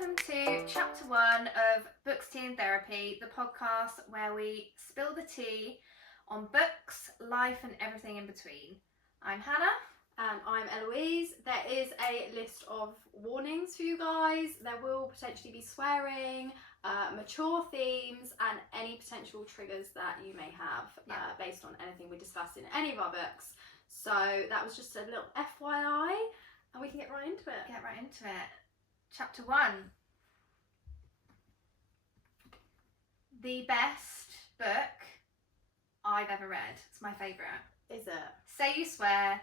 welcome to chapter 1 of Books, Tea and Therapy, the podcast where we spill the tea on books, life and everything in between. I'm Hannah. And I'm Eloise. There is a list of warnings for you guys. There will potentially be swearing, mature themes and any potential triggers that you may have based on anything we discuss in any of our books. So that was just a little FYI and we can get right into it. Get right into it. Chapter 1. The best book I've ever read. It's my favourite. Is it? Say You Swear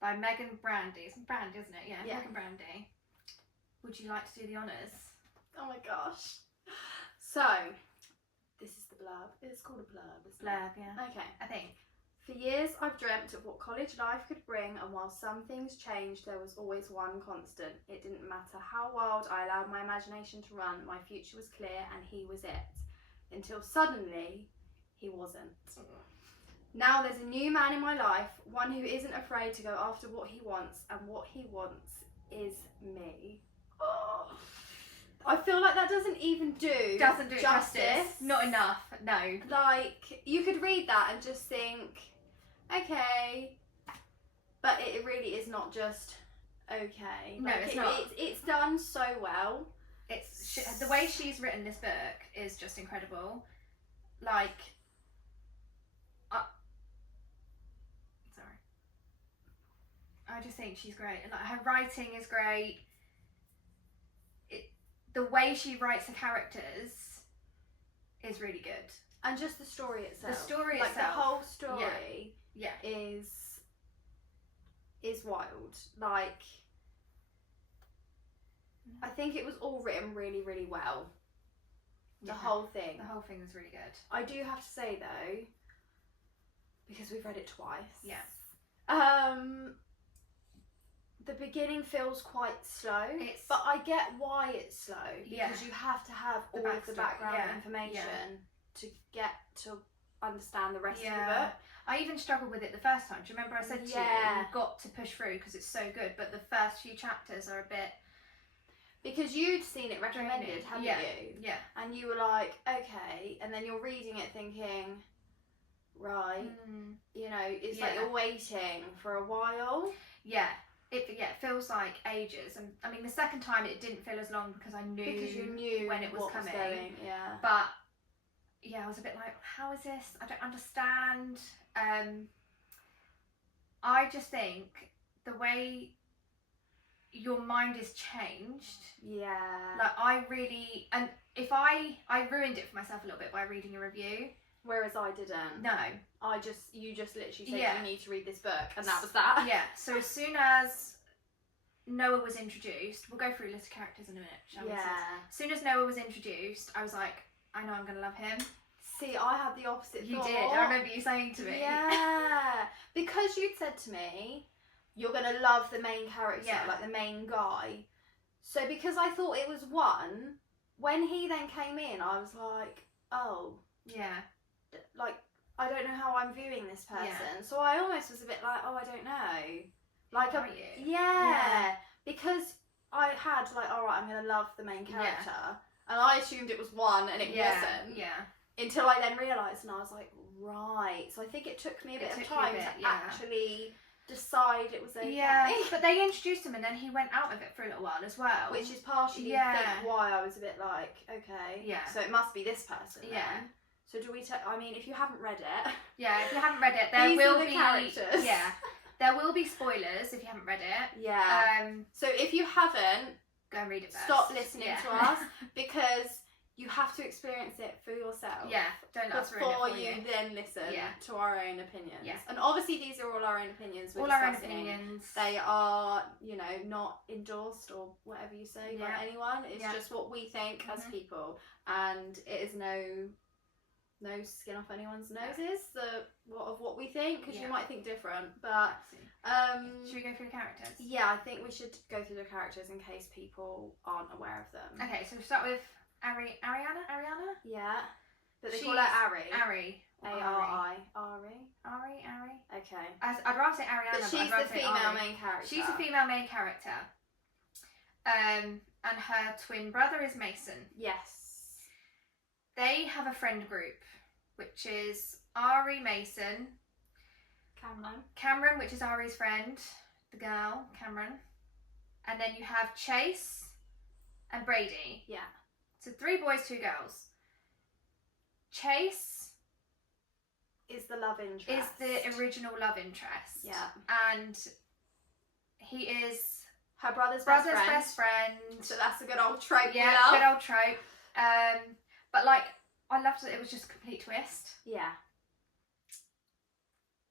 by Meagan Brandy. It's Brandy, isn't it? Yeah, Meagan Brandy. Would you like to do the honours? Oh my gosh. So, this is the blurb. It's called a blurb, isn't it? Blurb, yeah. Okay. I think. For years I've dreamt of what college life could bring, and while some things changed, there was always one constant. It didn't matter how wild I allowed my imagination to run, my future was clear and he was it. Until suddenly, he wasn't. Now there's a new man in my life, one who isn't afraid to go after what he wants, and what he wants is me. Oh. I feel like that doesn't even do justice. Not enough, no. Like, you could read that and just think, okay, but it really is not just okay. No, like, it's not. It's done so well. The way she's written this book is just incredible. Like, sorry. I just think she's great. And like, her writing is great. The way she writes the characters is really good. And just the story itself. The story like itself. The whole story yeah. is wild. Like, I think it was all written really, really well. The whole thing. The whole thing was really good. I do have to say though, because we've read it twice. Yeah. The beginning feels quite slow, but I get why it's slow, because you have to have all of the background information to get to understand the rest of the book. I even struggled with it the first time. Do you remember I said to you, you've got to push through because it's so good, but the first few chapters are a bit... Because you'd seen it recommended, hadn't you? Yeah. And you were like, okay, and then you're reading it thinking, right, you know, it's like you're waiting for a while. Yeah. It feels like ages, and I mean the second time it didn't feel as long because I knew, you knew when it was coming. Yeah. But yeah, I was a bit like, how is this? I don't understand. I just think the way your mind is changed. Yeah. Like I really, and if I ruined it for myself a little bit by reading a review. Whereas I didn't. No. You just literally said you need to read this book, and that was that. Yeah, so as soon as Noah was introduced, we'll go through a list of characters in a minute, shall we? As soon as Noah was introduced, I was like, I know I'm going to love him. See, I had the opposite thought. You did, I remember you saying to me. Yeah, because you'd said to me, you're going to love the main character, like the main guy. So because I thought it was one, when he then came in, I was like, oh. Yeah. Like, I don't know how I'm viewing this person, so I almost was a bit like, oh, I don't know. Like, because I had like, all right, I'm gonna love the main character, and I assumed it was one, and it wasn't. Yeah. Until I then realised, and I was like, right. So I think it took me a bit of time to actually decide it was okay. Yeah, but they introduced him, and then he went out of it for a little while as well, which is partially I think why I was a bit like, okay, so it must be this person. Yeah. Then. So do we? I mean, if you haven't read it, if you haven't read it, there will be characters. Yeah, there will be spoilers if you haven't read it. Yeah. So if you haven't, go and read it first. Stop listening to us, because you have to experience it for yourself. Yeah. Don't let us ruin it for you. Before you then listen to our own opinions. Yeah. And obviously these are all our own opinions. All our own opinions. They are, you know, not endorsed or whatever you say by anyone. It's just what we think as people, and it is no skin off anyone's noses of what we think, because you might think different, but should we go through the characters? Yeah, I think we should go through the characters in case people aren't aware of them. Okay, so we'll start with Ariana? Yeah, but they call her Ari. A-R-I. Ari. Okay. I'd rather say Ariana, but she's the female main character. She's the female main character. and her twin brother is Mason. Yes. They have a friend group, which is Ari, Mason, Cameron, which is Ari's friend, the girl, Cameron, and then you have Chase and Brady. Yeah. So 3 boys, 2 girls. Chase is the love interest. Is the original love interest. Yeah. And he is her brother's best friend. So that's a good old trope. Yeah, good old trope. But like, I loved that it was just a complete twist. Yeah.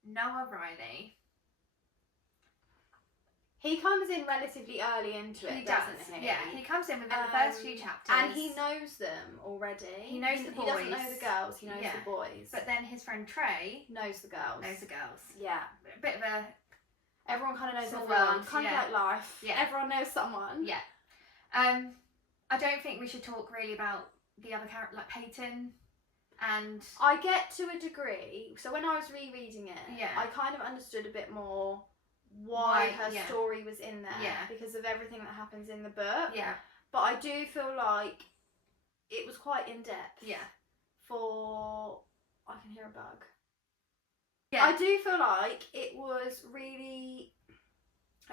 Noah Riley. He comes in relatively early into it, doesn't he? Yeah, he comes in within the first few chapters. And he knows them already. He knows the boys. He doesn't know the girls, he knows the boys. But then his friend Trey knows the girls. Yeah. A bit of a... Everyone kind of knows everyone. Kind of like life. Yeah. Everyone knows someone. Yeah. I don't think we should talk really about the other character, like Peyton. And I get to a degree. So when I was rereading it, I kind of understood a bit more why her story was in there because of everything that happens in the book. Yeah. But I do feel like it was quite in depth. Yeah. For I can hear a bug. Yeah. I do feel like it was really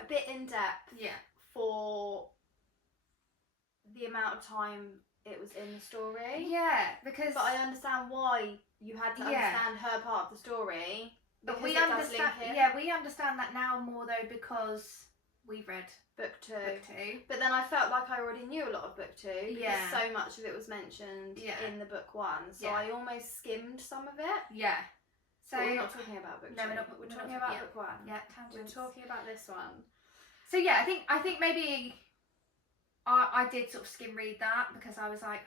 a bit in depth. Yeah. For the amount of time it was in the story. Yeah, because but I understand why you had to understand her part of the story. But we understand. Yeah, we understand that now more though because we've read book 2. Book 2. But then I felt like I already knew a lot of book 2 because Yeah. so much of it was mentioned in the book 1. So I almost skimmed some of it. Yeah. So but we're not talking about book 2. No, we're talking about book 1. Yeah, we're talking about this one. So yeah, I think maybe I did sort of skim read that because I was like,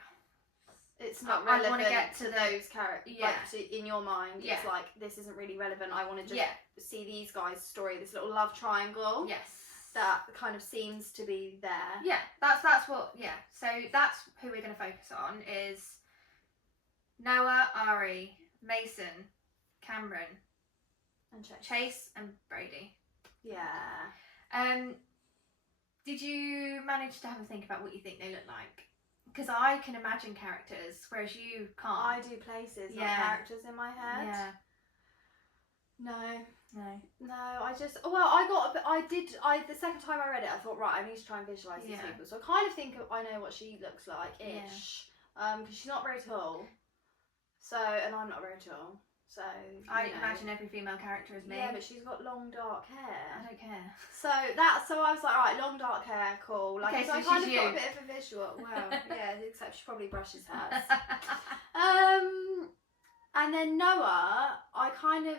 it's not relevant. I want to get to those characters. Yeah. Like in your mind, it's like this isn't really relevant. I want to just see these guys' story, this little love triangle. Yes. That kind of seems to be there. Yeah, that's what. Yeah, so that's who we're going to focus on is Noah, Ari, Mason, Cameron, and Chase and Brady. Yeah. Did you manage to have a think about what you think they look like? Because I can imagine characters, whereas you can't. I do places, not characters in my head. Yeah. No, I just, the second time I read it, I thought, right, I need to try and visualise these people. So I kind of think I know what she looks like-ish. Because she's not very tall. So, and I'm not very tall. So, I imagine every female character is me. Yeah, but she's got long dark hair. I don't care. So I was like, right, long dark hair, cool. Like, okay, so I kind of got a bit of a visual. Well, yeah, except she probably brushes hers. And then Noah, I kind of,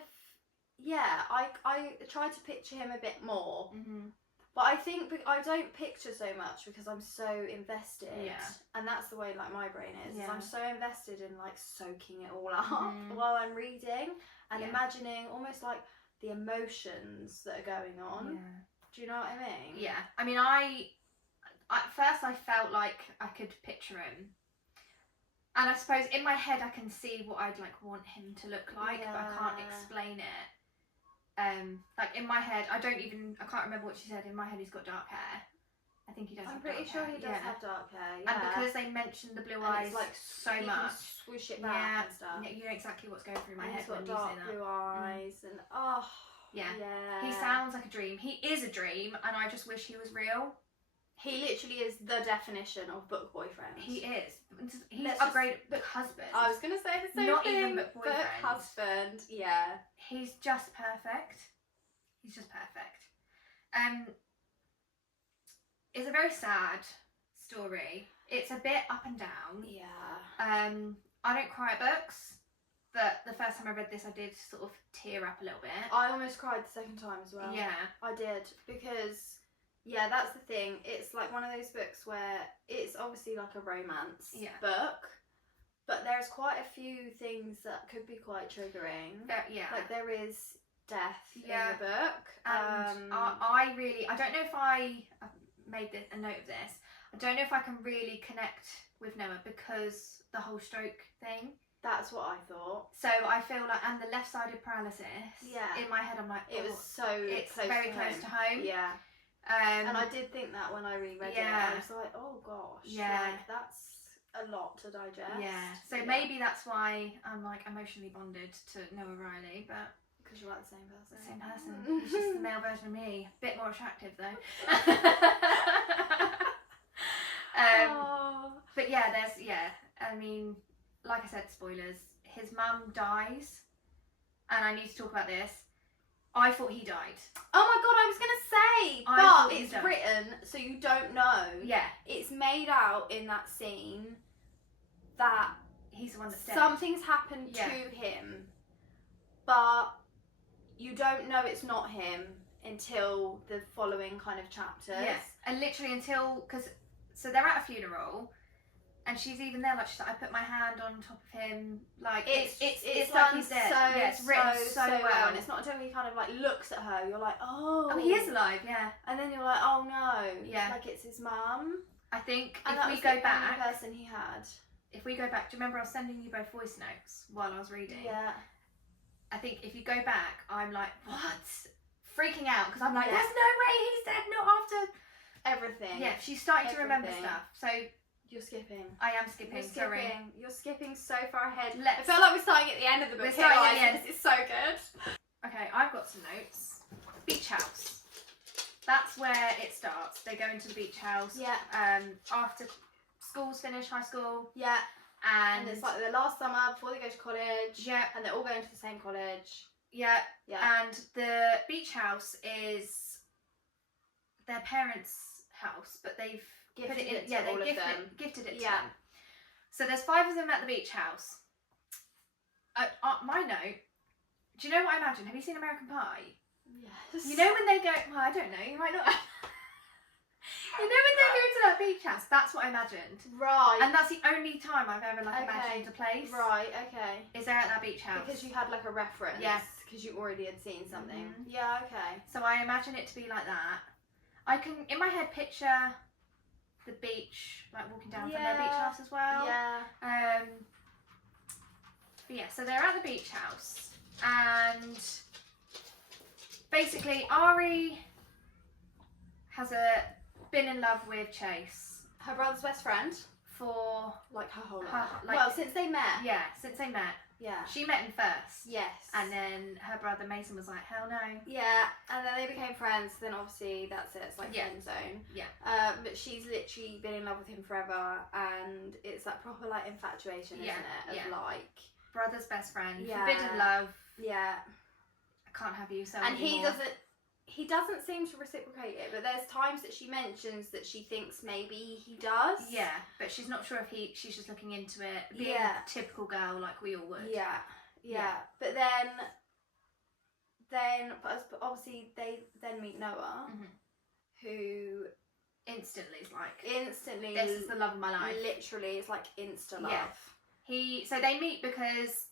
I tried to picture him a bit more. Mm-hmm. But I think I don't picture so much because I'm so invested. Yeah. And that's the way like my brain is. Yeah. I'm so invested in like soaking it all up while I'm reading and imagining almost like the emotions that are going on. Yeah. Do you know what I mean? Yeah. I mean, at first I felt like I could picture him. And I suppose in my head I can see what I'd like want him to look like, but I can't explain it. Like in my head, I can't remember what she said. In my head, he's got dark hair. I think he does. I'm pretty sure he does have dark hair. Yeah. And because they mentioned the blue eyes like so you much, can swoosh it back and stuff. Yeah, you know exactly what's going through my head he's got when you dark say that. blue eyes and yeah. He sounds like a dream. He is a dream, and I just wish he was real. He literally is the definition of book boyfriend. He is. He's a great book husband. I was going to say the same Not thing. even book boyfriend. Book husband, yeah. He's just perfect. He's just perfect. It's a very sad story. It's a bit up and down. Yeah. I don't cry at books, but the first time I read this, I did sort of tear up a little bit. I almost cried the second time as well. Yeah. I did because... Yeah, that's the thing. It's like one of those books where it's obviously like a romance book, but there's quite a few things that could be quite triggering. Like there is death in the book. And I don't know if I made a note of this. I don't know if I can really connect with Noah because the whole stroke thing. That's what I thought. So I feel like, and the left-sided paralysis. Yeah. In my head, I'm like, it was so. It's very close to home. Yeah. And I did think that when I reread it, Yeah. I was like, oh gosh, Yeah. like that's a lot to digest. Yeah. So maybe that's why I'm like emotionally bonded to Noah Riley, but because you're like the same person. the same person. He's just the male version of me. Bit more attractive though. But yeah, I mean, like I said, spoilers. His mum dies, and I need to talk about this. I thought he died. Oh my god, I was gonna say, I but it's written so you don't know. Yeah. It's made out in that scene that he's the one that's dead. Something's happened to him, but you don't know it's not him until the following kind of chapters. Yes, and literally so they're at a funeral, and she's even there, like she's like, I put my hand on top of him, like it's done like he's dead. So, yeah, it's written so well, and it's not until he kind of like looks at her, you're like, oh, he is alive, yeah, and then you're like, oh no, yeah, like it's his mum. I think and if we go back, the person he had. If we go back, do you remember I was sending you both voice notes while I was reading? Yeah. I think if you go back, I'm like, what? Freaking out because I'm like, there's no way he's dead, not after everything. Yeah, she's starting to remember stuff. So you're skipping. I am skipping. Sorry. You're skipping so far ahead. I feel like we're starting at the end of the book. We're starting at the end. This is so good. Okay, I've got some notes. Beach house. That's where it starts. They go into the beach house. Yeah. After school's finished, high school. Yeah. And it's like their last summer before they go to college. Yeah. And they're all going to the same college. Yeah. Yeah. And the beach house is their parents' house, but they've gifted put it in. It to yeah, all they of them. gifted it to Yeah. them. So there's 5 of them at the beach house. My note. Do you know what I imagine? Have you seen American Pie? Yes. You know when they go. Well, I don't know. You might not. You know when they go to that beach house? That's what I imagined. Right. And that's the only time I've ever imagined a place. Right. Okay. Is there at that beach house? Because you had like a reference. Yes. Because you already had seen something. Mm-hmm. Yeah. Okay. So I imagine it to be like that. I can in my head picture the beach, like walking down from their beach house as well. Yeah. But yeah, so they're at the beach house, and basically Ari has been in love with Chase, her brother's best friend, for like her whole life. Since they met. Yeah, since they met. Yeah. She met him first. Yes. And then her brother Mason was like, hell no. Yeah, and then they became friends. Then obviously that's it. It's like friend zone. Yeah. But she's literally been in love with him forever, and it's that proper like infatuation, isn't it? Of like brother's best friend, forbidden love. Yeah. I can't have you. So. And he doesn't seem to reciprocate it, but there's times that she mentions that she thinks maybe he does. Yeah, but she's not sure if she's just looking into it, being a typical girl like we all would. Yeah. But but obviously they then meet Noah, who instantly is like, this is the love of my life. Literally, it's like insta love. Yeah. So they meet because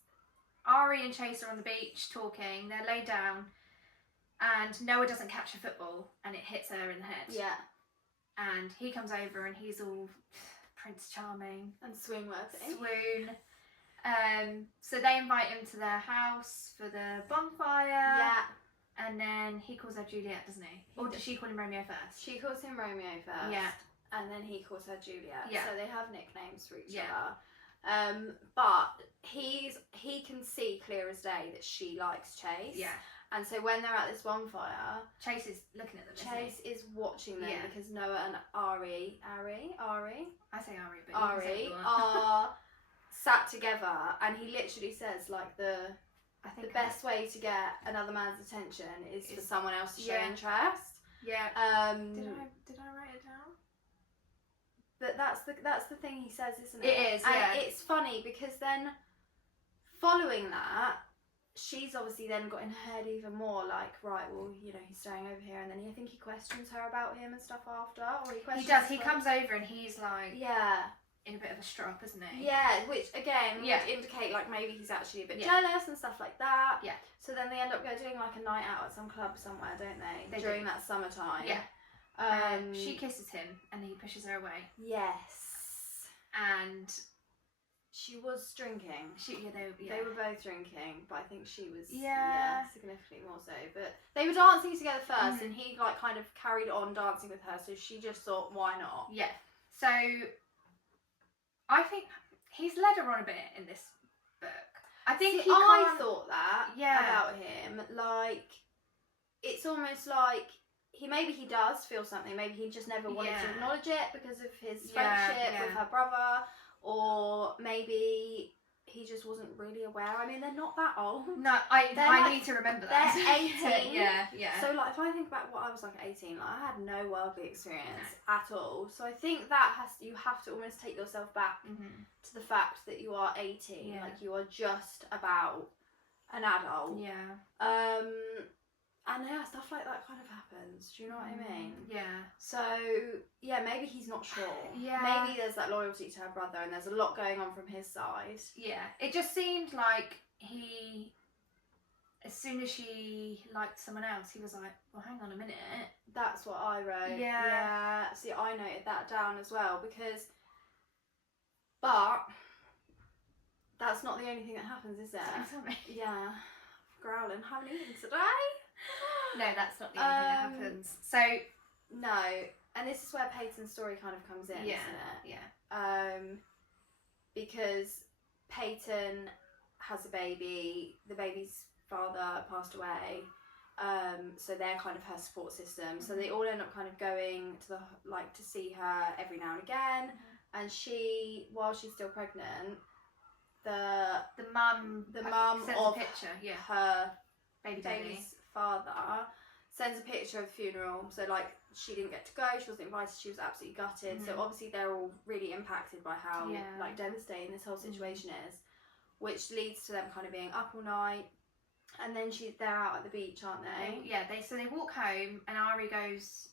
Ari and Chase are on the beach talking. They're laid down. And Noah doesn't catch a football, and it hits her in the head. Yeah. And he comes over, and he's all Prince Charming and swoon-worthy. Swoon. So they invite him to their house for the bonfire. Yeah. And then he calls her Juliet, doesn't he? Or does she call him Romeo first? She calls him Romeo first. Yeah. And then he calls her Juliet. Yeah. So they have nicknames for each other. But he can see clear as day that she likes Chase. Yeah. And so when they're at this bonfire, Chase is looking at them. Chase is watching them because Noah and Ari, I say Ari, but Ari are sat together, and he literally says like the best way to get another man's attention is for someone else to show interest. Yeah. Did I write it down? But that's the thing he says, isn't it? It is. And it's funny because then following that, she's obviously then got in her head even more like, right, well, you know, he's staying over here, and then I think he questions her about him and stuff after, or he does. He comes over and he's like, in a bit of a strop, isn't he? Yeah, which again would indicate like maybe he's actually a bit jealous and stuff like that. Yeah. So then they end up doing like a night out at some club somewhere, don't they? During that summertime. Yeah. She kisses him and he pushes her away. Yes. And She was drinking. They They were both drinking, but I think she was Yeah. significantly more so. But they were dancing together first, and he like kind of carried on dancing with her, so she just thought, why not? Yeah. So I think he's led her on a bit in this book. I think I thought that Yeah. about him. Like, it's almost like he does feel something. Maybe he just never wanted to acknowledge it because of his friendship with her brother, or maybe he just wasn't really aware. I mean, they're not that old. No, I need to remember that. They're 18. Yeah. So, like, if I think about what I was like at 18, like, I had no worldly experience at all. So I think that you have to almost take yourself back to the fact that you are 18. Yeah. Like, you are just about an adult. Yeah. And yeah, stuff like that kind of happens. Do you know what I mean? Yeah. So, yeah, maybe he's not sure. Yeah. Maybe there's that loyalty to her brother and there's a lot going on from his side. Yeah. It just seemed like as soon as she liked someone else, he was like, well, hang on a minute. That's what I wrote. Yeah. See, I noted that down as well but that's not the only thing that happens, is it? Exactly. Yeah. Growling. Haven't eaten today. No, that's not the only thing that happens. So no, and this is where Peyton's story kind of comes in, isn't it? Yeah. Because Peyton has a baby. The baby's father passed away. So they're kind of her support system. So they all end up kind of going to to see her every now and again. And she, while she's still pregnant, the mum sends of a picture, her baby's father sends a picture of the funeral. So like, she didn't get to go, she wasn't invited, she was absolutely gutted. So obviously they're all really impacted by how like devastating this whole situation is, which leads to them kind of being up all night. And then they're out at the beach, aren't they? So they walk home, and Ari goes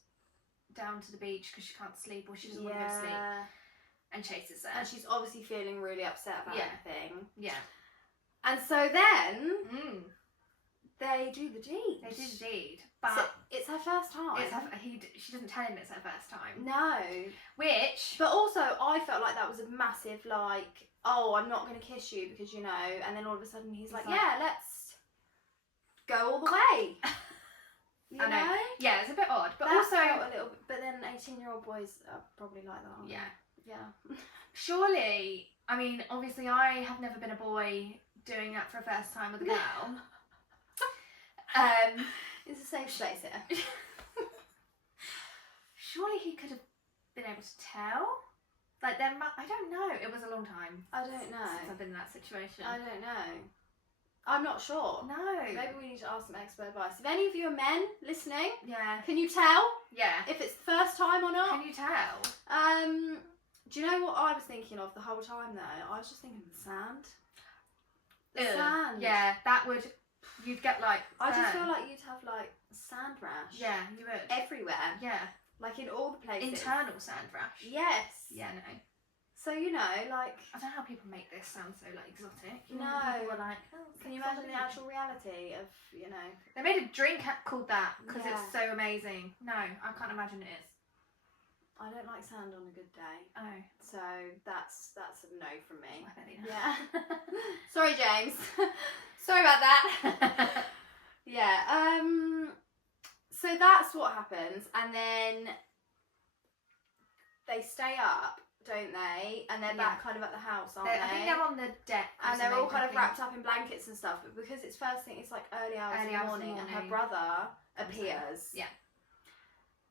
down to the beach because she can't sleep, or she doesn't want to go to sleep, and chases her. And she's obviously feeling really upset about everything. Yeah. And so then they do the deed. They do the deed, but so it's her first time. She doesn't tell him it's her first time. No. But also, I felt like that was a massive, like, oh, I'm not going to kiss you because, you know, and then all of a sudden he's like, yeah, let's go all the way. You know? Yeah, it's a bit odd. But that also felt a little bit, but then 18-year-old boys are probably like that, aren't they? Yeah. Surely, I mean, obviously I have never been a boy doing that for a first time with a girl. It's a safe space here. Surely he could have been able to tell. Like, I don't know. It was a long time. I don't know. Since I've been in that situation. I don't know. I'm not sure. No. Maybe we need to ask some expert advice. If any of you are men listening, can you tell? Yeah. If it's the first time or not? Can you tell? Do you know what I was thinking of the whole time though? I was just thinking the sand. The sand. Yeah, you'd get like. I just feel like you'd have like sand rash. Yeah, you would. Everywhere. Yeah. Like in all the places. Internal sand rash. Yes. Yeah, no. So, you know, like... I don't know how people make this sound so, like, exotic. No. People are like, oh, can you imagine the actual reality of, you know... They made a drink called that because it's so amazing. No, I can't imagine it is. I don't like sand on a good day. Oh. So, that's a no from me. I bet you know. Yeah. Sorry, James. Sorry about that. Yeah. So that's what happens. And then they stay up, don't they? And they're back kind of at the house, aren't they? I think they're on the deck. And they're all kind of wrapped up in blankets and stuff. But because it's first thing, it's like early hours in the morning, and her brother appears. Yeah.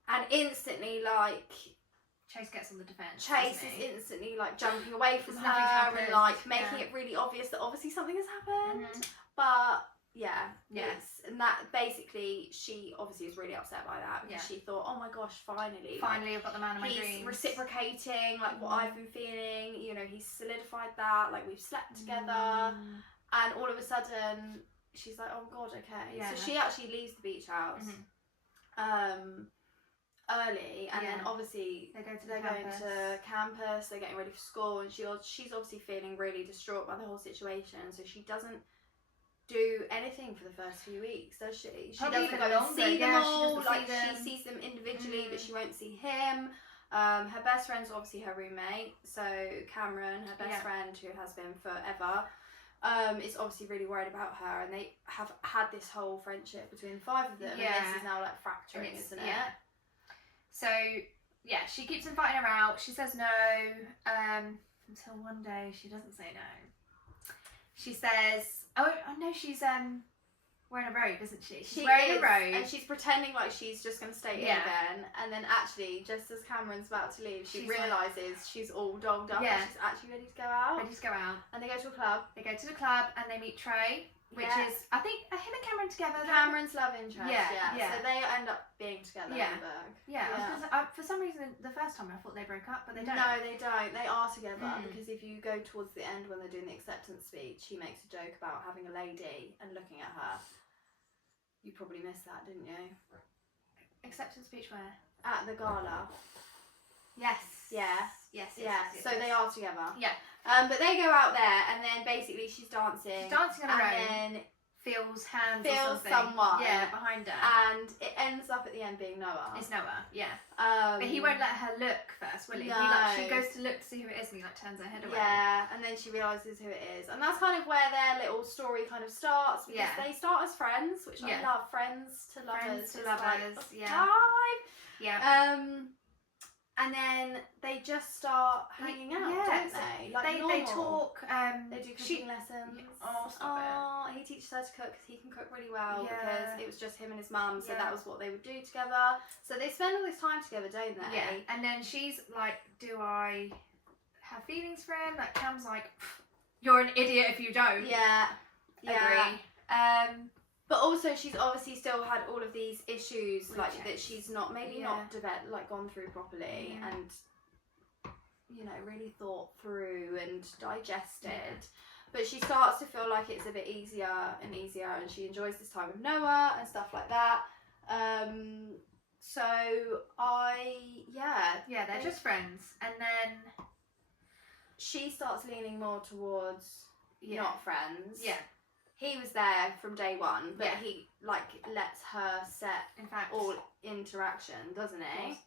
And instantly, like... Chase gets on the defence. Chase is instantly, like, jumping away from her and, like, making it really obvious that obviously something has happened. But... Yeah. Yes. And that basically, she obviously is really upset by that because she thought, oh my gosh, finally I've got the man of my dreams. He's reciprocating like what I've been feeling. You know, he's solidified that. Like we've slept together, and all of a sudden she's like, oh god, okay. Yeah. So she actually leaves the beach house early, and then obviously they're going to campus. They're getting ready for school, and she's obviously feeling really distraught by the whole situation. So she doesn't do anything for the first few weeks, does she? She doesn't go and see them all. Like she sees them individually, but she won't see him. Her best friend's obviously her roommate. So Cameron, her best friend, who has been forever, is obviously really worried about her, and they have had this whole friendship between 5 of them. Yeah. And this is now like fracturing, isn't it? Yeah. So yeah, she keeps inviting her out. She says no, until one day she doesn't say no. She says, oh no, she's wearing a robe, isn't she? She's wearing a robe. And she's pretending like she's just going to stay in again. And then actually, just as Cameron's about to leave, she realises she's all dolled up and she's actually ready to go out. Ready to go out. And they go to a club. They go to the club and they meet Trey, which is, I think, him and Cameron together. Cameron's love interest, yeah. So they end up being together in the Berg. Yeah. For some reason, the first time I thought they broke up, but they don't. No, they don't. They are together because if you go towards the end when they're doing the acceptance speech, he makes a joke about having a lady and looking at her. You probably missed that, didn't you? Acceptance speech where? At the gala. Yes. Yes. So they are together. Yeah. But they go out there, and then basically she's dancing. She's dancing on her own. And then feels hands feels or something. someone. Yeah, behind her. And it ends up at the end being Noah. It's Noah, yeah. But he won't let her look first, will he? No. She goes to look to see who it is, and he turns her head away. Yeah, and then she realises who it is. And that's kind of where their little story kind of starts, because they start as friends, which I love. Friends to lovers. Friends to lovers, Vibe. Yeah. And then they just start hanging out, don't they? Like they talk. They do cooking lessons. Oh, stop it. He teaches her to cook because he can cook really well, Yeah. because it was just him and his mum, so that was what they would do together. So they spend all this time together, don't they? Yeah. And then she's like, do I have feelings for him? Like, Cam's like, you're an idiot if you don't. Yeah. Agree. But also, she's obviously still had all of these issues, like Rejects. that she's not not developed, like gone through properly, and really thought through and digested. But she starts to feel like it's a bit easier and easier, and she enjoys this time with Noah and stuff like that. So they're just friends, and then she starts leaning more towards not friends. Yeah. He was there from day one, but he lets her set In fact, all interaction, doesn't he?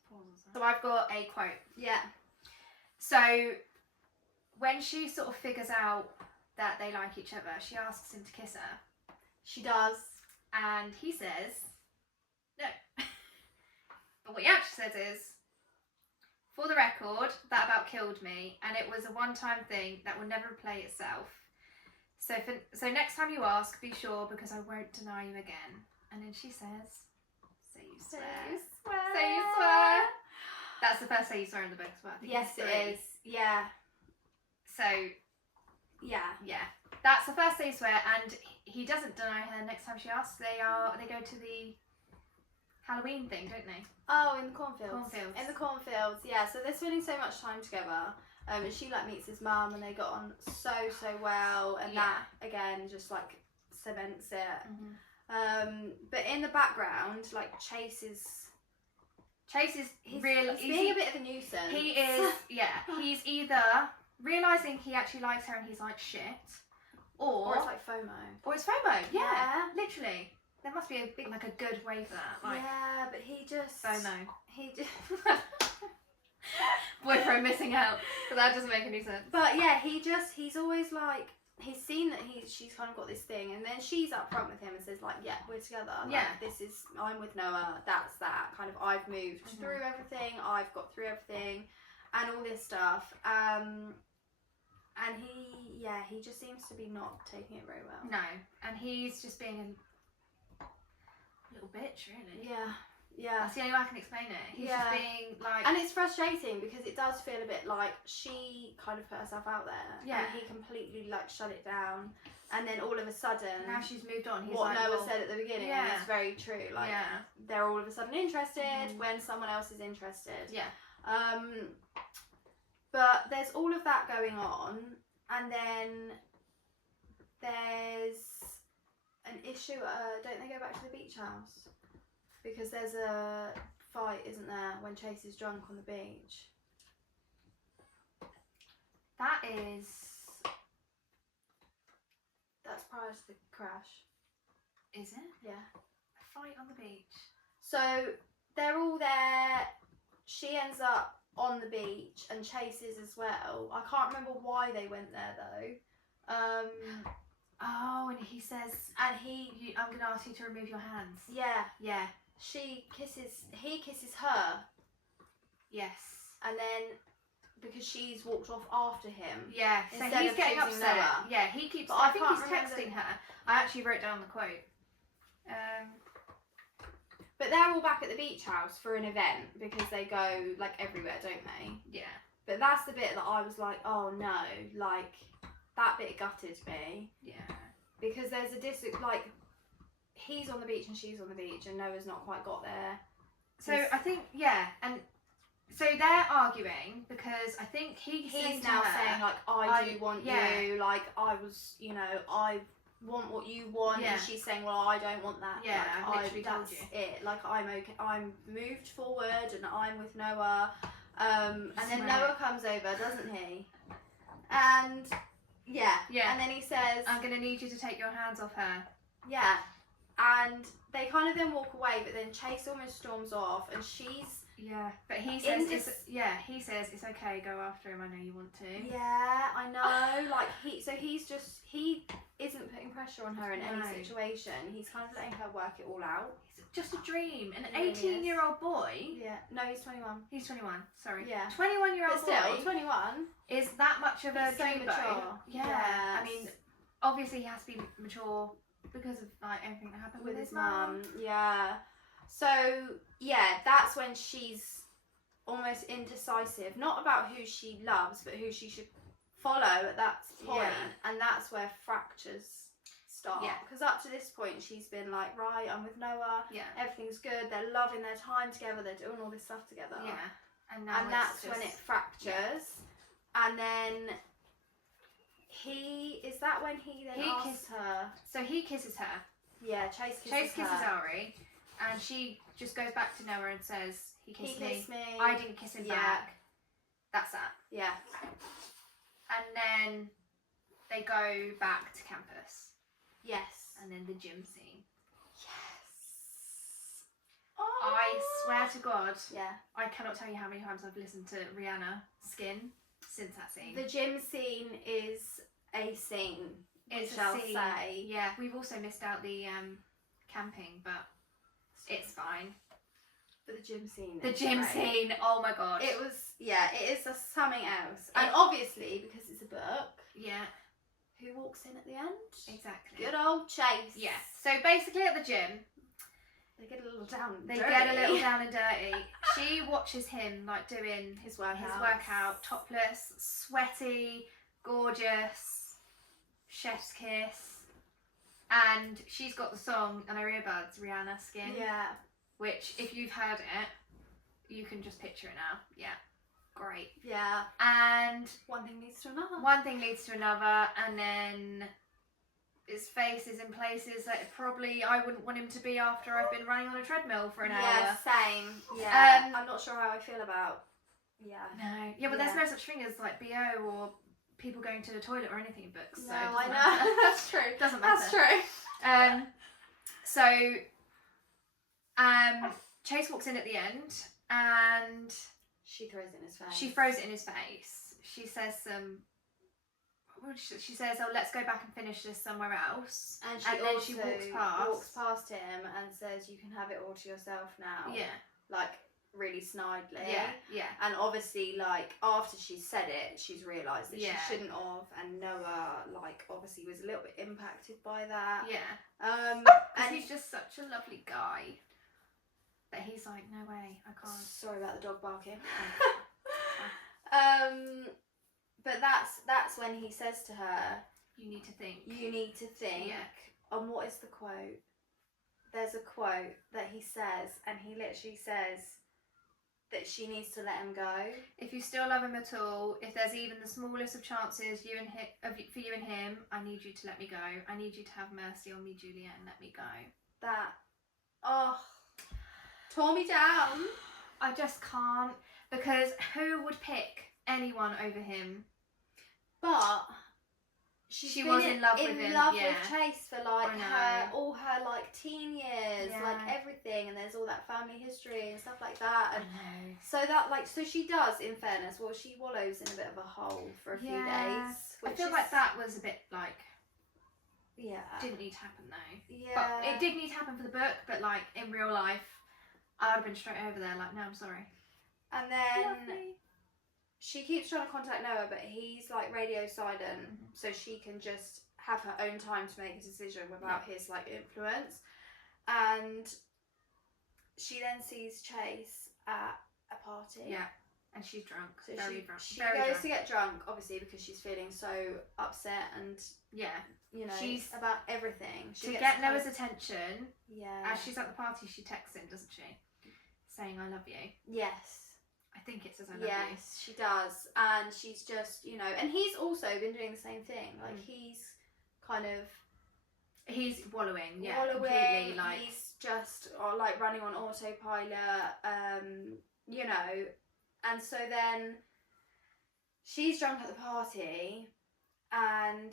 So I've got a quote. Yeah. So when she sort of figures out that they like each other, she asks him to kiss her. She does. And he says no. But what he actually says is, for the record, that about killed me, and it was a one-time thing that will never replay itself. So next time you ask, be sure, because I won't deny you again. And then she says, say you swear. Say you swear. Say you swear. That's the first say you swear in the book as well. Yes, it is. Yeah. So, yeah. That's the first say you swear, and he doesn't deny her next time she asks. They go to the Halloween thing, don't they? Oh, in the cornfields. Cornfields. In the cornfields, yeah. So they're spending so much time together. And she meets his mum, and they got on so well, and that again just cements it. But in the background, Chase is he's being a bit of a nuisance. He is, he's either realising he actually likes her and he's like shit, or it's like FOMO. Or it's FOMO, Yeah. literally. There must be a big, a good way for that. Yeah, but he just... FOMO. He just... Boyfriend missing out. But that doesn't make any sense. But yeah, he's always he's seen that she's kind of got this thing, and then she's up front with him and says yeah, we're together. I'm with Noah, that's that. Kind of, I've moved through everything, I've got through everything, and all this stuff. And he just seems to be not taking it very well. No, and he's just being a little bitch, really. Yeah. That's the only way I can explain it. He's just being And it's frustrating because it does feel a bit like she kind of put herself out there. Yeah. And he completely shut it down. And then all of a sudden... Now she's moved on. He's what Noah said at the beginning is very true. They're all of a sudden interested when someone else is interested. Yeah. But there's all of that going on. And then there's an issue. Don't they go back to the beach house? Because there's a fight, isn't there, when Chase is drunk on the beach? That's prior to the crash. Is it? Yeah. A fight on the beach. So they're all there. She ends up on the beach, and Chase is as well. I can't remember why they went there though. Oh, and he says, and I'm going to ask you to remove your hands. Yeah. Yeah. He kisses her. Yes. And then, because she's walked off after him. Yeah, so instead he's of getting choosing upset. Noah. Yeah, he keeps, But I I think can't he's remember. texting her. I actually wrote down the quote. But they're all back at the beach house for an event, because they go, like, everywhere, don't they? Yeah. But that's the bit that I was like, oh no, like, that bit gutted me. Yeah. Because there's a like, he's on the beach and she's on the beach, and Noah's not quite got there. So I think, yeah, and so they're arguing because I think he's now saying, like, I do want you, like, I want what you want, Yeah. and she's saying, well, I don't want that. Yeah, like, I literally told that's you. it. Like, I'm okay. I'm moved forward, and I'm with Noah. And then Swear. Noah comes over, doesn't he? And yeah. And then he says, I'm going to need you to take your hands off her. yeah. And they kind of then walk away, but then Chase almost storms off, and she's... Yeah, but he says, he says, it's okay, go after him, I know you want to. Yeah, I know. Like, he isn't putting pressure on her in any situation. He's kind of letting her work it all out. It's just a dream. An It really 18-year-old boy. Yeah. No, he's 21. He's 21, sorry. Yeah. 21-year-old But still, boy 21. is that much of a He's so dreamboat. mature. Yeah. Yes. I mean, obviously he has to be mature because of, like, everything that happened with his mum. Yeah. So, yeah, that's when she's almost indecisive. Not about who she loves, but who she should follow at that point. Yeah. And that's where fractures start. Yeah. Because up to this point, she's been like, right, I'm with Noah. Yeah. Everything's good. They're loving their time together. They're doing all this stuff together. Yeah. And now And that's when it fractures. Yeah. And then is that when he asks her? So he kisses her. Yeah, Chase kisses her. Ari, and she just goes back to Noah and says, he kissed me. me. I didn't kiss him back. That's that. Yeah. And then they go back to campus. Yes. And then the gym scene. Yes. Oh. I swear to God, yeah, I cannot tell you how many times I've listened to Rihanna Skin since that scene. The gym scene is a scene. It's shall a scene. say. Yeah, we've also missed out the camping, but it's fine. But the gym scene. The gym scene. Oh my God. It is something else. And obviously, because it's a book. Yeah. Who walks in at the end? Exactly. Good old Chase. Yes. So basically at the gym, they get a little down and dirty. dirty. Get a little down and dirty. She watches him like doing his workout, topless, sweaty, gorgeous, chef's kiss, and she's got the song in her earbuds, Rihanna Skin. Yeah. Which, if you've heard it, you can just picture it now. Yeah. Great. Yeah. And one thing leads to another. One thing leads to another, and then his face is in places that probably I wouldn't want him to be after I've been running on a treadmill for an hour. Yeah, same. Yeah. I'm not sure how I feel about. Yeah. No. Yeah, but there's no such thing as like BO or people going to the toilet or anything in books. No, so I know. That's true. Doesn't matter. That's true. Chase walks in at the end and she throws it in his face. She throws it in his face. She says she says, "Oh, let's go back and finish this somewhere else." And then she walks past him and says, "You can have it all to yourself now." Yeah. Like really snidely. Yeah. Yeah. And obviously, like after she said it, she's realised that Yeah. she shouldn't have. And Noah, like, obviously was a little bit impacted by that. Yeah. And he's just such a lovely guy. But he's like, no way, I can't. Sorry about the dog barking. But that's when he says to her, you need to think. You need to think. Yeah. And what is the quote? There's a quote that he says, and he literally says that she needs to let him go. If you still love him at all, if there's even the smallest of chances for you and him, I need you to let me go. I need you to have mercy on me, Juliet, and let me go. That, tore me down. I just can't, because who would pick anyone over him? But she was in love with him. In love yeah. with Chase for like all her like teen years, like everything, and there's all that family history and stuff like that. And I know. so that like she does, in fairness, well, she wallows in a bit of a hole for a few days. I feel like that was a bit like didn't need to happen though. Yeah. But it did need to happen for the book, but like in real life, I would have been straight over there like, no, I'm sorry. And then Lovely. she keeps trying to contact Noah, but he's like radio silent, so she can just have her own time to make a decision without his like influence. And she then sees Chase at a party. Yeah. And she's drunk. So very drunk. She goes to get drunk, obviously, because she's feeling so upset and you know, she's about everything. To get Noah's attention. Yeah. As she's at the party, she texts him, doesn't she? Saying, "I love you." Yes. I think it says "I love you." Yes, she does, and she's just, you know, and he's also been doing the same thing. Like he's kind of. He's wallowing, completely. Like he's just like running on autopilot, you know. And so then she's drunk at the party, and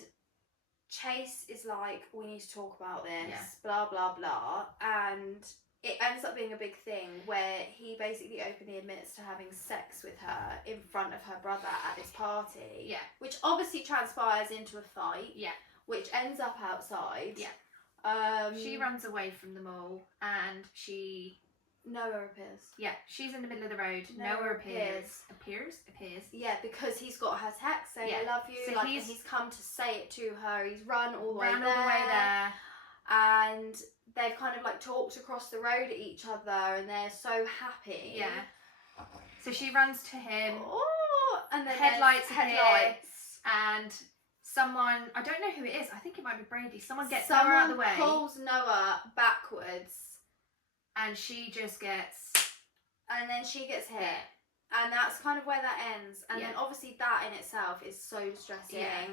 Chase is like, we need to talk about this, blah, blah, blah. And it ends up being a big thing where he basically openly admits to having sex with her in front of her brother at this party. Yeah. Which obviously transpires into a fight. Yeah. Which ends up outside. Yeah. She runs away from them all, and Noah appears. Yeah, she's in the middle of the road. Noah appears. Appears? Yeah, because he's got her text saying, I love you. So and he's come to say it to her. He's run all the way there. And they've kind of like talked across the road at each other, and they're so happy. Yeah. So she runs to him. Oh, and then headlights. And someone, I don't know who it is. I think it might be Brandy. Someone gets Noah out of the way. Pulls Noah backwards. And she just gets... And then she gets hit. And that's kind of where that ends. And then obviously that in itself is so distressing. Yeah.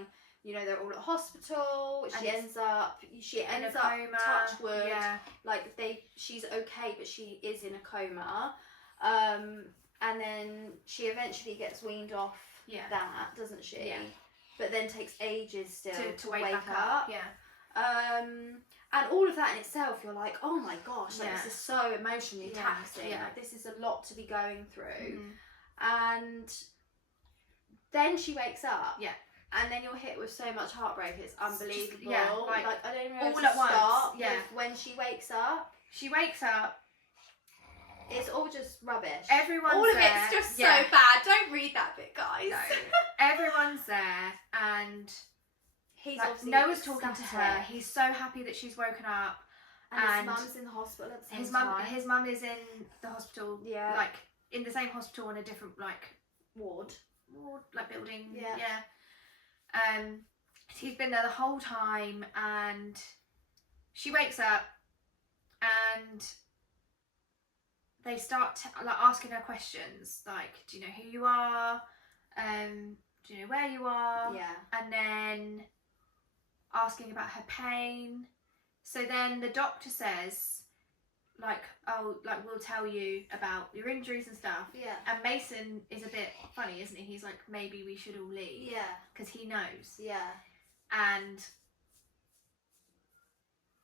You know, they're all at hospital. She ends up coma. Touch wood. Yeah. Like she's okay, but she is in a coma. And then she eventually gets weaned off that, doesn't she? Yeah. But then takes ages still to wake up. Yeah. And all of that in itself, you're like, oh my gosh, like this is so emotionally taxing. Yeah. Like this is a lot to be going through. And then she wakes up. Yeah. And then you're hit with so much heartbreak, it's unbelievable. Like I don't even know all where at to once. Start with when she wakes up. She wakes up. It's all just rubbish. Everyone's all of it's just so bad. Don't read that bit, guys. No. Everyone's there, and he's Noah's talking to her. He's so happy that she's woken up. And his mum's in the hospital at the same time. His mum is in the hospital. Yeah. Like in the same hospital in a different ward, like building. Yeah. Yeah. He's been there the whole time, and she wakes up, and they start asking her questions like, do you know who you are? Do you know where you are? Yeah. And then asking about her pain. So then the doctor says, we'll tell you about your injuries and stuff. Yeah. And Mason is a bit funny, isn't he? He's like, maybe we should all leave. Yeah. Because he knows. Yeah. And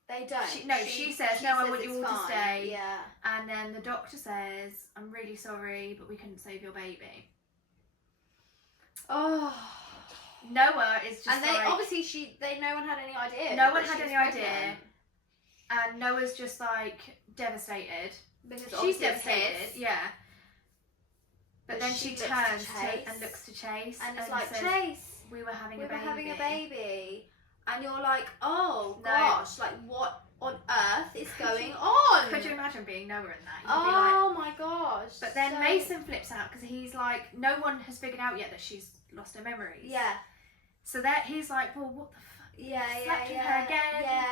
they don't. She says, no, I want you all to stay. Yeah. And then the doctor says, I'm really sorry, but we couldn't save your baby. Oh. Noah is just and obviously no one had any idea. No one had any idea. And Noah's just devastated. Because she's devastated, yeah. But then she turns and looks to Chase. And it's like, Chase, we were having a baby. And you're like, oh gosh, what on earth is going on? Could you imagine being Noah in that? Oh my gosh. But then Mason flips out because he's like, no one has figured out yet that she's lost her memories. Yeah. So that he's like, well, what the fuck? Yeah, slept with her again. Yeah.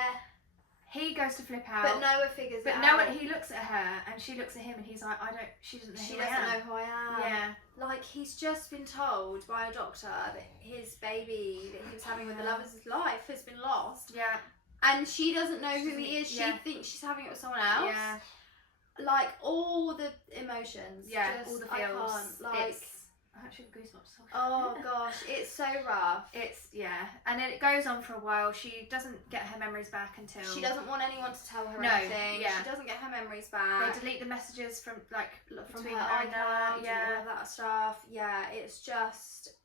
He goes to flip out. But Noah figures it out. But Noah, he looks at her and she looks at him and he's like, she doesn't know who I am. Yeah. Like, he's just been told by a doctor that his baby that he was having with the love of his life has been lost. Yeah. And she doesn't know who he is. She thinks she's having it with someone else. Yeah. Like, all the emotions. Yeah, all the feels. I can't. I actually have goosebumps talking Oh about it. gosh, it's so rough. And then it goes on for a while. She doesn't get her memories back until She doesn't want anyone to tell her No, anything. yeah. She doesn't get her memories they back delete the messages from her between her iCloud and all of that stuff. Yeah,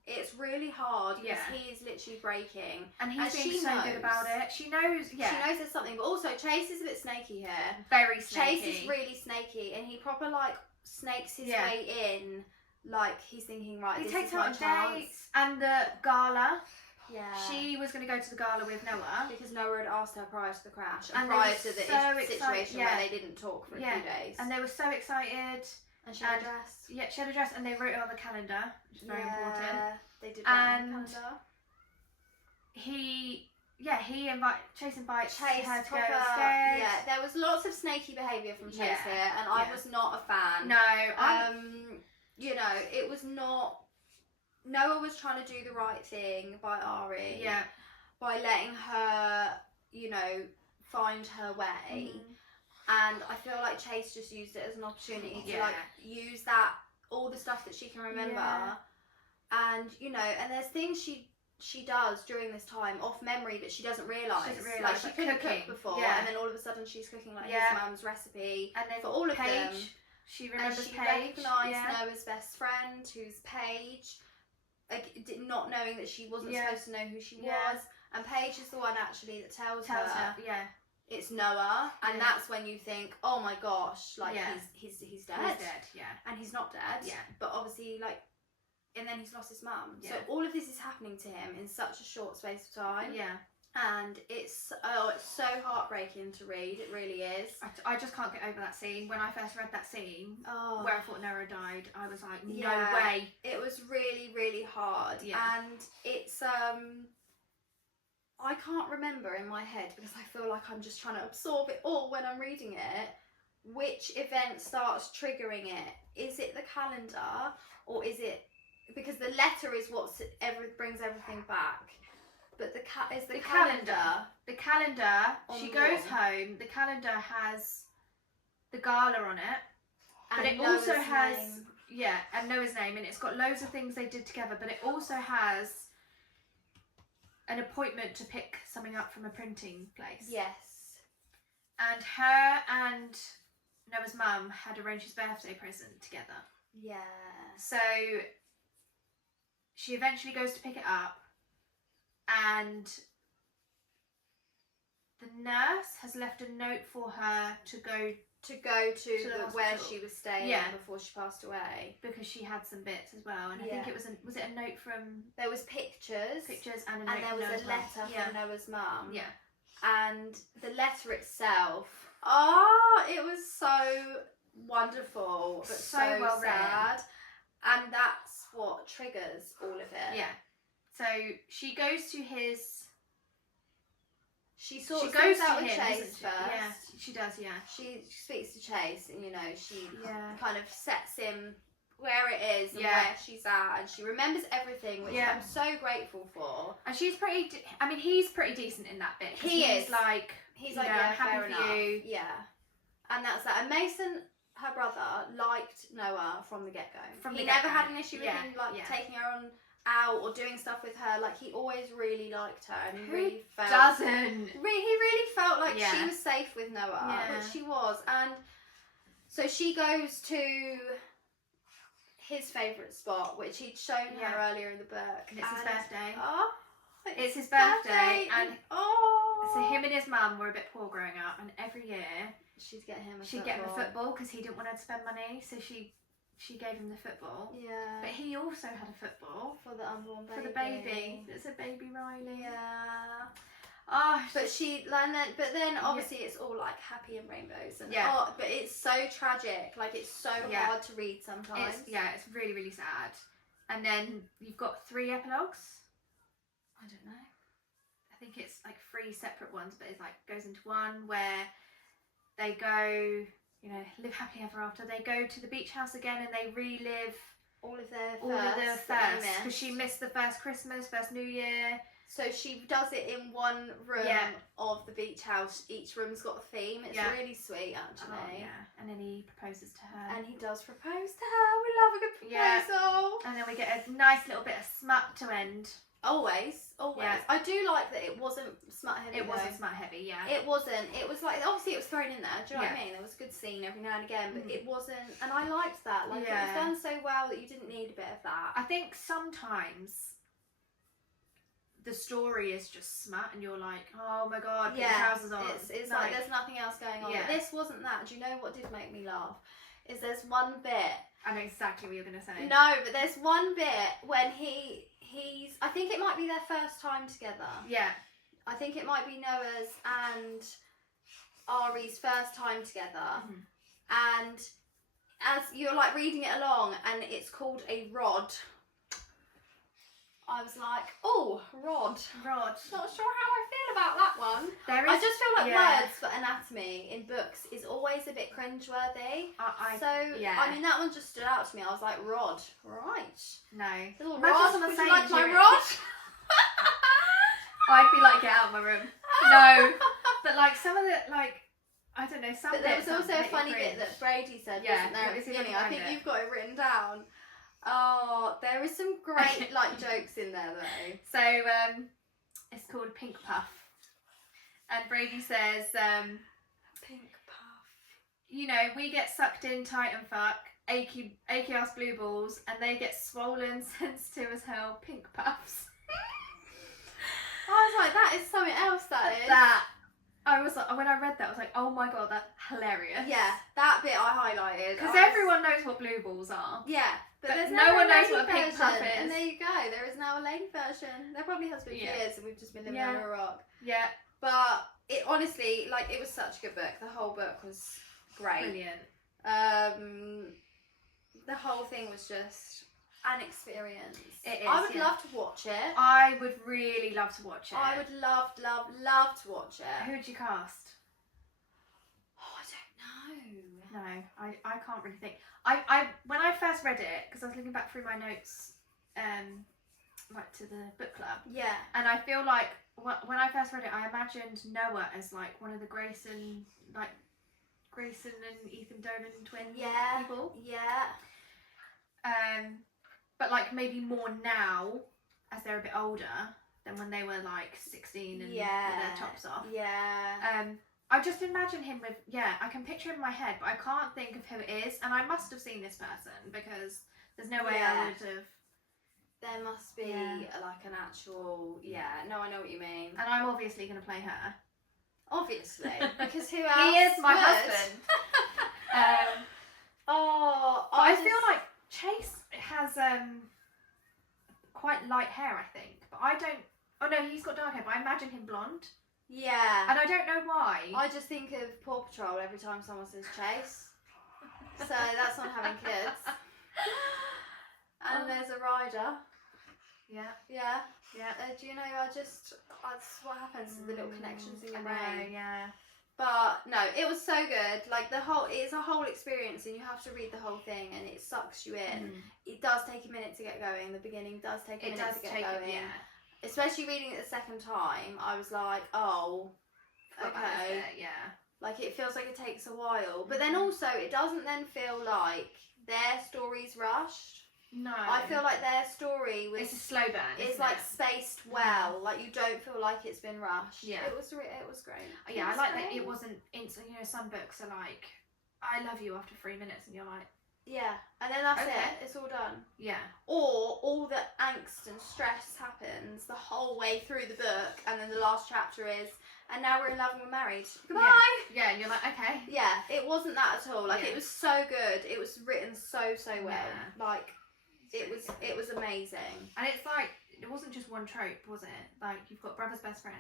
it's really hard because Yeah. he is literally breaking. And he's And being she so good knows. about it. She knows. Yeah, She knows there's something, but also Chase is a bit snaky here. very snaky. Chase is really snaky, and he proper like snakes his Yeah. way in, like he's thinking, right, He this takes is her my on chance. dates and the gala. Yeah. She was going to go to the gala with Noah. Because Noah had asked her prior to the crash and And they prior were to the so situation excited, where yeah. they didn't talk for a Yeah. few days. And they were so excited. And she had a and- dress. Yeah, she had a dress and they wrote it on the calendar, which is very important. They did write on the And calendar. Chase invites Chase her to go proper, upstairs. yeah, there was lots of snaky behaviour from Chase Yeah. here, and I Yeah. was not a fan. No, You know, it was not. Noah was trying to do the right thing by Ari. yeah. By letting her, you know, find her way. Mhm. And I feel like Chase just used it as an opportunity to Yeah. like use that, all the stuff that she can remember. Yeah. And you know, and there's things she does during this time off memory that she doesn't realise. She doesn't realise, like she like couldn't cooking. cook before, Yeah. and then all of a sudden she's cooking like Yeah. his mum's recipe. And then for all of Paige, them. she And remembers she Paige. recognised Yeah. Noah's best friend, who's Paige, not knowing that she wasn't Yeah. supposed to know who she Yeah. was. And Paige is the one actually that tells Tells her her, yeah. it's Noah, and Yeah. that's when you think, oh my gosh, like Yeah. he's dead. He's dead, yeah. And he's not dead. Yeah. But obviously, like, and then he's lost his mum. Yeah. So all of this is happening to him in such a short space of time. Yeah. And it's so heartbreaking to read. It really is. I just can't get over that scene. When I first read that scene, Oh, where I thought Noah died, I was like, no Yeah. way. it was really, really hard. Yeah. And it's I can't remember in my head because I feel like I'm just trying to absorb it all when I'm reading it. Which event starts triggering it? Is it the calendar, or is it because the letter is what brings everything back? But the calendar. The calendar, On she the goes wall. home, the calendar has the gala on it. But and it also Noah's has, name. yeah, and Noah's name, and it's got loads of things they did together, but it also has an appointment to pick something up from a printing place. Yes. And her and Noah's mum had arranged his birthday present together. Yeah. So she eventually goes to pick it up, and the nurse has left a note for her to go To go to the where hospital. she was staying Yeah. before she passed away. because she had some bits as well. And I think Yeah. it was it a note from There was pictures. and a note And there from was Noah's a mum. letter Yeah. from Noah's mum. Yeah. And the letter itself, it was so wonderful, but So so well sad. And that's what triggers all of it. Yeah. So she goes to his. She She sorts goes things to out with him, Chase doesn't she? first. Yeah, she does. Yeah. She speaks to Chase, and you know, she Yeah. kind of sets him where it is and Yeah. where she's at, and she remembers everything, which Yeah. I'm so grateful for. And she's pretty. I mean, he's pretty decent in that bit. 'Cause He he's is. like. He's You like, know, yeah, I'm happy fair for enough. you. Yeah. And that's that. And Mason, her brother, liked Noah from the get-go. From he the never get-go. had an issue with Yeah, him, like, yeah. taking her on out or doing stuff with her. Like, he always really liked her, and he Who really felt... Doesn't. He really felt like Yeah. she was safe with Noah, Yeah. which she was. And so she goes to his favourite spot, which he'd shown Yeah. her earlier in the book. And it's his And- birthday. Oh, It's his birthday, and oh, so him and his mum were a bit poor growing up, and every year she'd get him a she'd get him a football because he didn't want her to spend money, so she gave him the football. Yeah. But he also had a football For the unborn baby. for the baby. It's a baby Riley. Yeah. Oh, But then obviously it's all like happy and rainbows and Yeah. but it's so tragic. Like it's so Yeah. hard to read sometimes. it's really, really sad. And then you've got 3 epilogues. I don't know. I think it's like 3 separate ones, but it's like goes into one where they go, you know, live happily ever after. They go to the beach house again and they relive all of their all of the firsts that they first, because she missed the first Christmas, first New Year. So she does it in one room of the beach house. Each room's got a theme. It's really sweet, actually. Oh, yeah. And then he proposes to her. And he does propose to her. We love a good proposal. And then we get a nice little bit of smut to end. Always. Yeah. I do like that it wasn't smut heavy. It wasn't smut heavy, yeah. It wasn't. It was like, obviously it was thrown in there, do you know what I mean? There was a good scene every now and again, but it wasn't, and I liked that. Like, it was done so well that you didn't need a bit of that. I think sometimes the story is just smut and you're like, oh my god, put your trousers on. It's like there's nothing else going on. But this wasn't that. Do you know what did make me laugh? Is there's one bit. I know exactly what you're going to say. No, but there's one bit when he's, I think it might be their first time together. Yeah. I think it might be Noah's and Ari's first time together. And as you're like reading it along and it's called a rod, I was like, oh, rod. Rod. Not sure how I feel about that one. I just feel like words for anatomy in books is always a bit cringeworthy. I mean, that one just stood out to me. I was like, rod. Right. No. Little rod. Would you like my rod? I'd be like, get out of my room. No. But like some of the, like, I don't know, some But there was also a funny bit that Brady said, wasn't there, at the beginning? I think you've got it written down. Oh, there is some great like jokes in there though. So it's called Pink Puff, and Brady says, Pink Puff. You know, we get sucked in tight and fuck, achy ass blue balls, and they get swollen, sensitive as hell, pink puffs. I was like, that is something else. That is. I was like, when I read that, I was like, oh my god, that's hilarious. Yeah, that bit I highlighted. Because everyone knows what blue balls are. Yeah. But there's no one knows what a pink puff is. And there you go. There is now a lady version. There probably has been for years and we've just been living under a rock. Yeah. But it honestly, like, it was such a good book. The whole book was great. Brilliant. The whole thing was just an experience. It is. I would love to watch it. I would really love to watch it. I would love to watch it. Who would you cast? Oh, I don't know. No, I can't really think. I when I first read it, because I was looking back through my notes, like to the book club. Yeah. And I feel like when I first read it, I imagined Noah as like one of the Grayson and Ethan Dolan twin people. Yeah. But like maybe more now, as they're a bit older than when they were like 16 and with their tops off. Yeah. I just imagine him with, I can picture him in my head, but I can't think of who it is. And I must have seen this person because there's no way I would have. There must be like an actual, no, I know what you mean. And I'm obviously going to play her. Obviously. Because who else? He is my husband. I feel like Chase has quite light hair, I think. But I don't, oh no, he's got dark hair, but I imagine him blonde. Yeah. And I don't know why. I just think of Paw Patrol every time someone says Chase. So that's not having kids. And there's a rider. Yeah. Yeah. Yeah. Do you know, that's what happens to the little connections in your brain. Yeah. But no, it was so good. Like it's a whole experience and you have to read the whole thing and it sucks you in. It does take a minute to get going. The beginning does take a minute to get going. Especially reading it the second time, I was like, oh, okay. Like it feels like it takes a while. But then also it doesn't then feel like their story's rushed. No. I feel like their story was... It's a slow burn, It's like spaced well. Like you don't feel like it's been rushed. Yeah. It was great. Yeah, I like that it wasn't instant. You know, some books are like, I love you after 3 minutes and you're like... Yeah, and then that's it. It's all done. Yeah. Or all the angst and stress happens the whole way through the book and then the last chapter is, and now we're in love and we're married. Goodbye! Yeah, and you're like, okay. Yeah, it wasn't that at all. Like, it was so good. It was written so well. Yeah. Like... It was amazing. And it's like, it wasn't just one trope, was it? Like, you've got brother's best friend.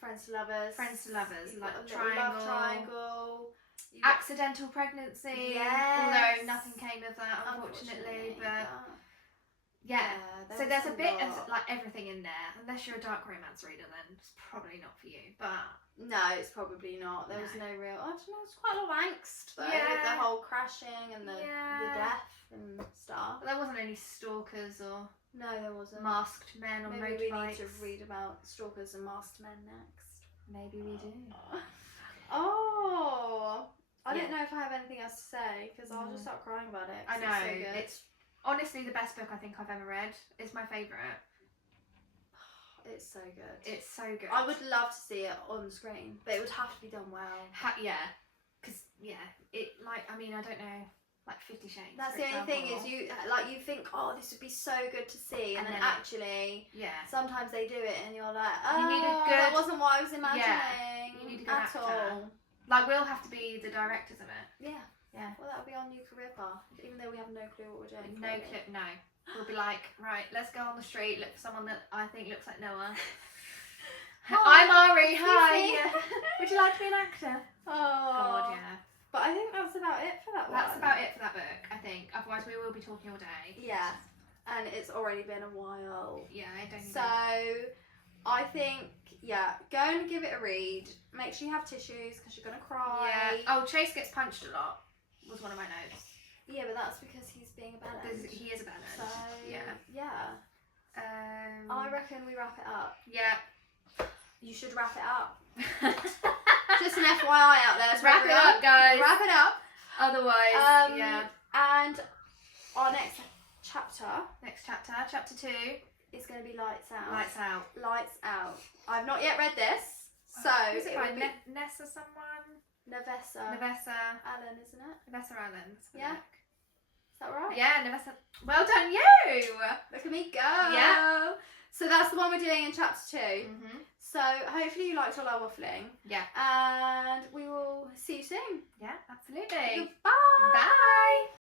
Friends to lovers. Like triangle. Love triangle. Accidental pregnancy. Yes. Although nothing came of that, unfortunately. But Yeah. there So was there's a bit of lot. like everything in there. Unless you're a dark romance reader, then it's probably not for you. But No, it's probably not. There was no real. I don't know. It's quite a lot of angst though, with Yeah. the whole crashing and the death and stuff. but there wasn't any stalkers or No, there wasn't. masked men on Maybe we motorbikes. need to read about stalkers and masked men next. Maybe we do. Oh, I Yeah. don't know if I have anything else to say because I'll just start crying about it. 'cause I know. It's so good. It's honestly the best book I think I've ever read. It's my favourite. It's so good. It's so good. I would love to see it on screen, but it would have to be done well. Yeah. Because, it, like, I mean, I don't know, like 50 Shades. That's for the only thing example. is you think, oh, this would be so good to see, and then then actually Yeah. sometimes they do it and you're like, oh, You need a that good- wasn't what I was imagining you need a good at actor. all. Like, we'll have to be the directors of it. Yeah. Yeah. Well, that'll be our new career path, even though we have no clue what we're doing. No clip, no. We'll be like, right, let's go on the street, look for someone that I think looks like Noah. Hi. I'm Ari, hi. Excuse me. Yeah. Would you like to be an actor? Oh. God, yeah. But I think that's about it for that one. That's about it for that book, I think. Otherwise, we will be talking all day. Yeah. And it's already been a while. Yeah, I don't So, I think, go and give it a read. Make sure you have tissues because you're going to cry. Yeah. Oh, Chase gets punched a lot, was one of my notes. Yeah, but that's because he's being a bad end. He is a bad So, end. yeah. Yeah. I reckon we wrap it up. Yeah. You should wrap it up. Just an FYI out there. Let's wrap it up, guys. Wrap it up. Otherwise, And our next chapter Next chapter, chapter 2. is going to be Lights Out. Lights Out. Lights Out. I've not yet read this, so Is it by will be Nessa someone? Nevessa Nevessa. Allen, isn't it? Nevessa Allen. Yeah. Is that right? Yeah, Nevessa. Well done, you! Look at me go. Yeah. So that's the one we're doing in chapter 2. Mm-hmm. So hopefully you liked all our waffling. Yeah. And we will see you soon. Yeah, absolutely. Goodbye. Bye.